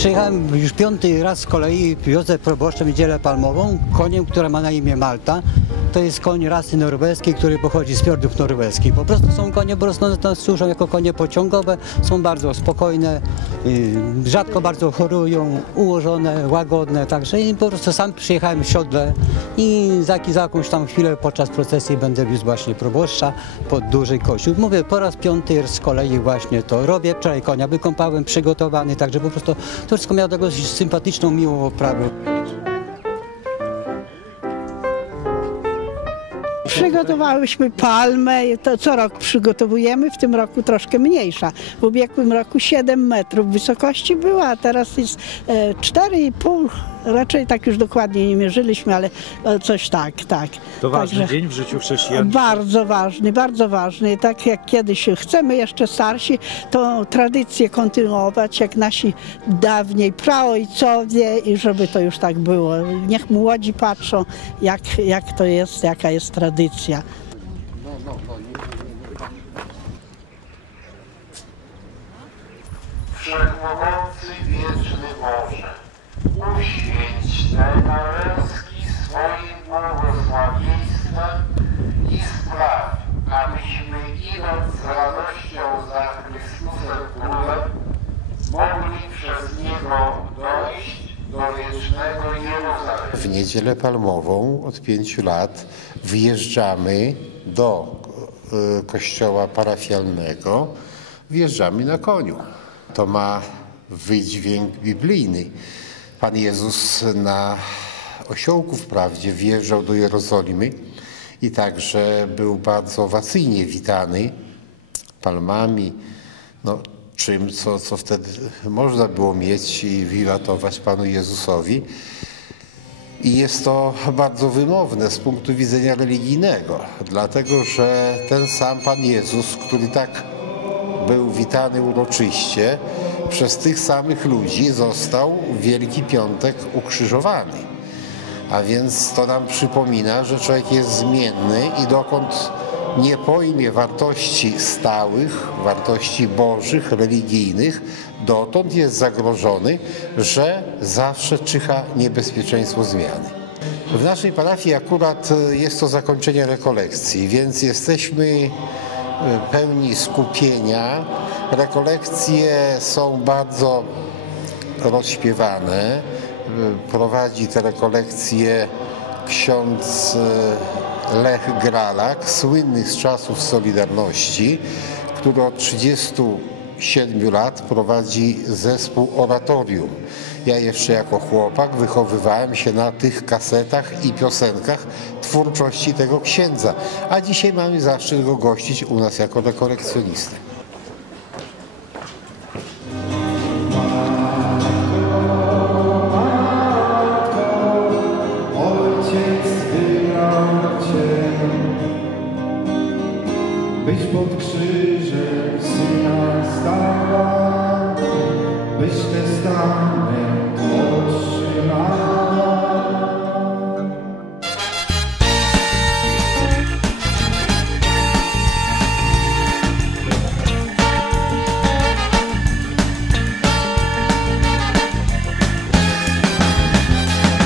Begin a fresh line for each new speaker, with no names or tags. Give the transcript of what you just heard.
Przyjechałem już piąty raz z kolei, wiozę proboszczem Niedzielę Palmową, koniem, która ma na imię Malta. To jest koń rasy norweskiej, który pochodzi z fiordów norweskich. Po prostu są konie, one służą jako konie pociągowe, są bardzo spokojne, y, rzadko bardzo chorują, ułożone, łagodne, także i po prostu sam przyjechałem w siodle i za, za jakąś tam chwilę podczas procesji będę wiózł właśnie proboszcza pod duży kościół. Mówię, po raz piąty z kolei właśnie to robię. Wczoraj konia wykąpałem, przygotowany, także po prostu to wszystko miało taką sympatyczną, miłą oprawę.
Przygotowałyśmy palmę, to co rok przygotowujemy, w tym roku troszkę mniejsza. W ubiegłym roku 7 metrów wysokości była, a teraz jest e, 4,5, raczej tak już dokładnie nie mierzyliśmy, ale e, coś tak, tak.
To ważny
Także-
dzień w życiu chrześcijan.
Bardzo ważny, bardzo ważny. Tak jak kiedyś chcemy jeszcze starsi, to tradycję kontynuować, jak nasi dawniej praojcowie i żeby to już tak było. Niech młodzi patrzą, jak, jak to jest, jaka jest tradycja.
Wszechmogący wieczny Boże, swoim błogosławieństwem i spraw, abyśmy idąc z radością za Chrystusem Królem, mogli przez Niego dojść do wiecznego.
W niedzielę palmową od pięciu lat wyjeżdżamy do e, kościoła parafialnego, wjeżdżamy na koniu. To ma wydźwięk biblijny. Pan Jezus na osiołku wprawdzie wjeżdżał do Jerozolimy i także był bardzo owacyjnie witany palmami, no, czym, co, co wtedy można było mieć i wiwatować Panu Jezusowi. I jest to bardzo wymowne z punktu widzenia religijnego, dlatego że ten sam Pan Jezus, który tak był witany uroczyście, przez tych samych ludzi został Wielki Piątek ukrzyżowany. A więc to nam przypomina, że człowiek jest zmienny i dokąd nie pojmie wartości stałych, wartości bożych, religijnych, dotąd jest zagrożony, że zawsze czyha niebezpieczeństwo zmiany. W naszej parafii akurat e, jest to zakończenie rekolekcji, więc jesteśmy e, pełni skupienia. Rekolekcje są bardzo rozśpiewane. Prowadzi te rekolekcje ksiądz e, Lech Gralak, słynny z czasów Solidarności, który od 37 lat prowadzi zespół oratorium. Ja jeszcze jako chłopak wychowywałem się na tych kasetach i piosenkach twórczości tego księdza, a dzisiaj mamy zaszczyt go gościć u nas jako rekolekcjonistę. krzyżem Syna stała, byś te stała.